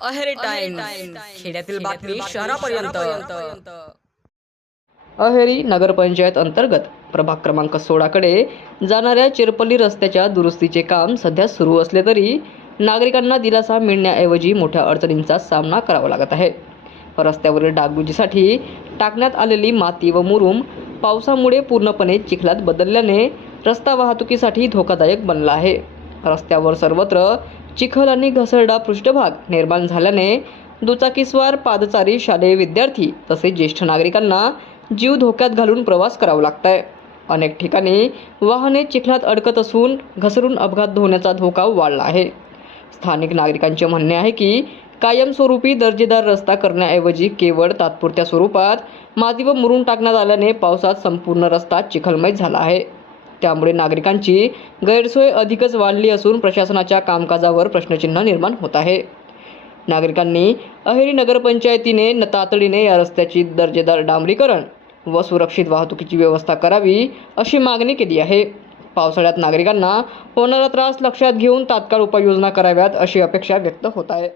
Aheri times खेड्यातील बातमी शहरापर्यंत। अहेरी नगरपंचायत अंतर्गत प्रभाग क्रमांक 16 कडे जाणाऱ्या चिरपल्ली रस्त्याच्या दुरुस्तीचे काम सध्या सुरू असले तरी नागरिकांना दिलासा मिळण्याऐवजी मोठ्या अडचणींचा सामना करावा लागत आहे। रस्त्यावरील डागडुजीसाठी टाकण्यात आलेली माती व मुरुम पावसामुळे पूर्णपणे चिखलात बदलल्याने रस्ता वाहतुकीसाठी धोकादायक बनला आहे। रस्त्यावर सर्वत्र चिखल आणि घसरडा पृष्ठभाग निर्माण झाल्याने दुचाकीस्वार, पादचारी, शालेय विद्यार्थी तसेच ज्येष्ठ नागरिकांना जीव धोक्यात घालून प्रवास करावा लागतोय। अनेक ठिकाणी वाहने चिखलात अडकत असून घसरून अपघात होण्याचा धोका वाढला आहे। स्थानिक नागरिकांचे म्हणणे आहे की कायमस्वरूपी दर्जेदार रस्ता करण्याऐवजी केवळ तात्पुरत्या स्वरूपात माती व मुरुम टाकण्यात आल्याने पावसात संपूर्ण रस्ता चिखलमय झाला आहे। त्यामुळे नागरिकांची गैरसोय अधिकच वाढली असून प्रशासनाच्या कामकाजावर प्रश्नचिन्ह निर्माण होत आहे। नागरिकांनी अहेरी नगरपंचायतीने तातडीने या रस्त्याची दर्जेदार डांबरीकरण व सुरक्षित वाहतुकीची व्यवस्था करावी अशी मागणी केली आहे। पावसाळ्यात नागरिकांना होणारा त्रास लक्षात घेऊन तात्काळ उपाययोजना कराव्यात अशी अपेक्षा व्यक्त होत आहे।